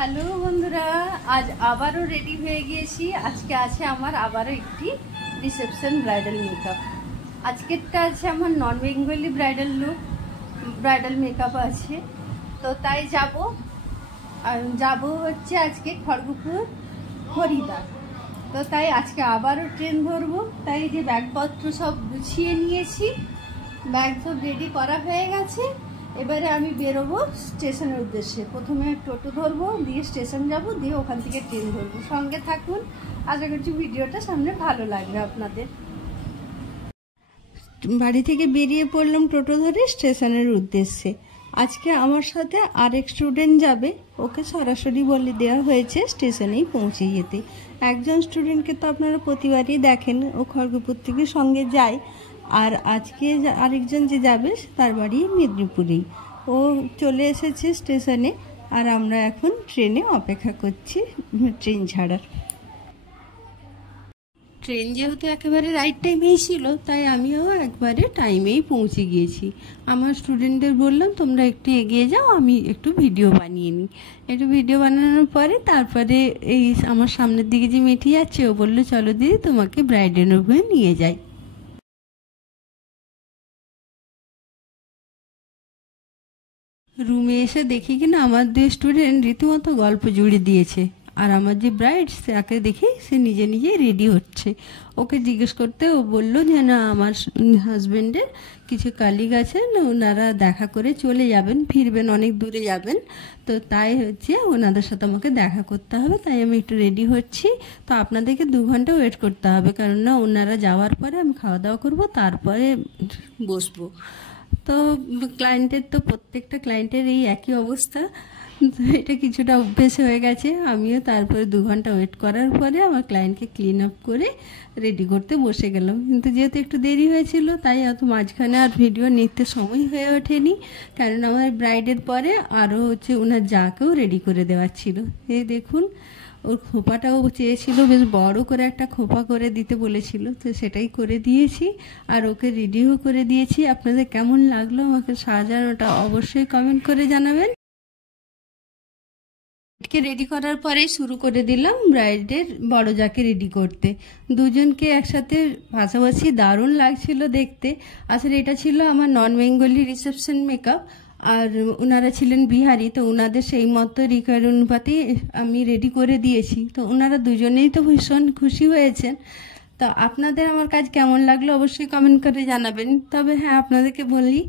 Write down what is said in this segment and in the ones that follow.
Hello বন্ধুরা, আজ আবারও রেডি হয়ে গিয়েছি। আজকে আছে আমার আবারও একটি রিসেপশন ব্রাইডাল মেকআপ। আজকেরটা আছে আমার non Bengali bridal look, bridal makeup আছে। তো তাই যাব হচ্ছে আজকে খড়গপুর হরিদ্বার। তো তাই আজকে আবারও ট্রেন ধরবো। তাই যে ব্যাগপত্র সব গুছিয়ে নিয়েছি, ব্যাগ সব রেডি করা হয়ে গেছে। এবারে আমি বেরোবো স্টেশনের উদ্দেশ্যে। প্রথমে টোটো ধরবো, দিয়ে স্টেশন যাব, দিয়ে ওখান থেকে ট্রেন ধরবো। সঙ্গে থাকুন, আশা করছি ভিডিওটা সামনে ভালো লাগবে আপনাদের। বাড়ি থেকে বেরিয়ে পড়লাম টোটো ধরে স্টেশনের উদ্দেশ্যে। আজকে আমার সাথে আরেক স্টুডেন্ট যাবে, ওকে সরাসরি বলে দেওয়া হয়েছে স্টেশনেই পৌঁছে যেতে। একজন স্টুডেন্টকে তো আপনারা প্রতিবারই দেখেন, ও খড়গপুর থেকে সঙ্গে যায়। আর আজকে আরেকজন যে যাবে তার বাড়ি মেদিনীপুরেই। ও চলে এসেছে স্টেশনে, আর আমরা এখন ট্রেনে অপেক্ষা করছি ট্রেন ছাড়ার। ট্রেন যেহেতু একেবারে রাইট টাইমেই ছিল, তাই আমিও একবারে টাইমেই পৌঁছে গিয়েছি। আমার স্টুডেন্টদের বললাম তোমরা একটু এগিয়ে যাও, আমি একটু ভিডিও বানিয়ে নিই। একটু ভিডিও বানানোর পরে তারপরে এই আমার সামনের দিকে যে মেয়েটি যাচ্ছে, ও বললো চলো দিদি তোমাকে ব্রাইডের রুমে নিয়ে যাই। রুমে এসে দেখি কিনা আমার দুই স্টুডেন্ট রীতিমতো গল্প জুড়ে দিয়েছে। আর আমার যে ব্রাইড, তাকে দেখি সে নিজে নিজে রেডি হচ্ছে। ওকে জিজ্ঞেস করতে ও বললো যে না, আমার হাজব্যান্ডের কিছু কালিগ আছেন, ওনারা দেখা করে চলে যাবেন, ফিরবেন, অনেক দূরে যাবেন। তো তাই হচ্ছে ওনাদের সাথে আমাকে দেখা করতে হবে, তাই আমি একটু রেডি হচ্ছি। তো আপনাদেরকে 2 ঘন্টা ওয়েট করতে হবে, কারণ না ওনারা যাওয়ার পরে আমি খাওয়া দাওয়া করবো, তারপরে বসবো। তো ক্লায়েন্টের তো প্রত্যেকটা ক্লায়েন্টের এই একই অবস্থা। এটা কিছুটা অভ্যেস হয়ে গেছে। আমিও তারপরে 2 ঘন্টা ওয়েট করার পরে আমার ক্লায়েন্টকে ক্লিন আপ করে রেডি করতে বসে গেলাম। কিন্তু যেহেতু একটু দেরি হয়েছিল, তাই অত মাঝখানে আর ভিডিও নিতে সময় হয়ে ওঠেনি, কারণ আমার ব্রাইডের পরে আরও হচ্ছে ওনার যাকেও রেডি করে দেওয়ার ছিল। এই দেখুন, ওর খোপাটাও চেয়েছিল, বেশ বড় করে একটা খোপা করে দিতে বলেছিল, তো সেটাই করে দিয়েছি। আর ওকে রেডিও করে দিয়েছি। আপনাদের কেমন লাগলো আমাকে সাজানোটা অবশ্যই কমেন্ট করে জানাবেন। রেডি করার পরে শুরু করে দিলাম ব্রাইডের বড় যাকে রেডি করতে। দুজনকে একসাথে পাশাপাশি দারুণ লাগছিল দেখতে। আসলে এটা ছিল আমার নন বেঙ্গলি রিসেপশন মেকআপ, আর ওনারা ছিলেন বিহারি, তো ওনাদের সেই মতো রিকোয়ার অনুপাতে আমি রেডি করে দিয়েছি। তো ওনারা দুজনেই তো ভীষণ খুশি হয়েছেন। তো আপনাদের আমার কাজ কেমন লাগলো অবশ্যই কমেন্ট করে জানাবেন। তবে হ্যাঁ, আপনাদেরকে বলি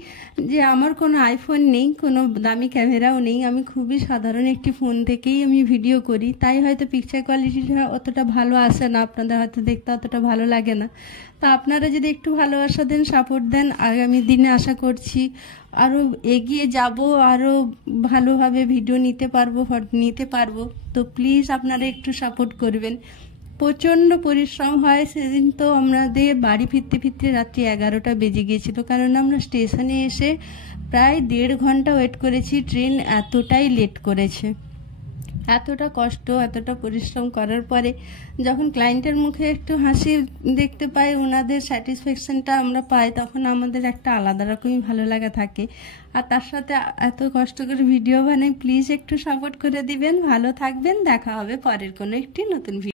যে আমার কোনো আইফোন নেই, কোনো দামি ক্যামেরাও নেই। আমি খুবই সাধারণ একটি ফোন থেকেই আমি ভিডিও করি, তাই হয়তো পিকচার কোয়ালিটিটা অতটা ভালো আসে না, আপনাদের হয়তো দেখতে অতটা ভালো লাগে না। তো আপনারা যদি একটু ভালোবাসা দেন, সাপোর্ট দেন, আগামী দিনে আশা করছি আরও এগিয়ে যাব, আরও ভালোভাবে ভিডিও নিতে পারবো। তো প্লিজ আপনারা একটু সাপোর্ট করবেন। প্রচণ্ড পরিশ্রম হয় সেদিন। তো আমাদের বাড়ি ফিরতে ফিরতে রাত্রি 11টা বেজে গিয়েছিল, কারণ আমরা স্টেশনে এসে প্রায় 1.5 ঘন্টা ওয়েট করেছি। ট্রেন এতটাই লেট করেছে। এতটা কষ্ট, এতটা পরিশ্রম করার পরে যখন ক্লায়েন্টের মুখে একটু হাসি দেখতে পাই, ওনাদের স্যাটিসফ্যাকশনটা আমরা পাই, তখন আমাদের একটা আলাদা রকমই ভালো লাগা থাকে। আর তার সাথে এত কষ্ট করে ভিডিও বানাই, প্লিজ একটু সাপোর্ট করে দিবেন। ভালো থাকবেন, দেখা হবে পরের কোনো একটি নতুন ভিডিও।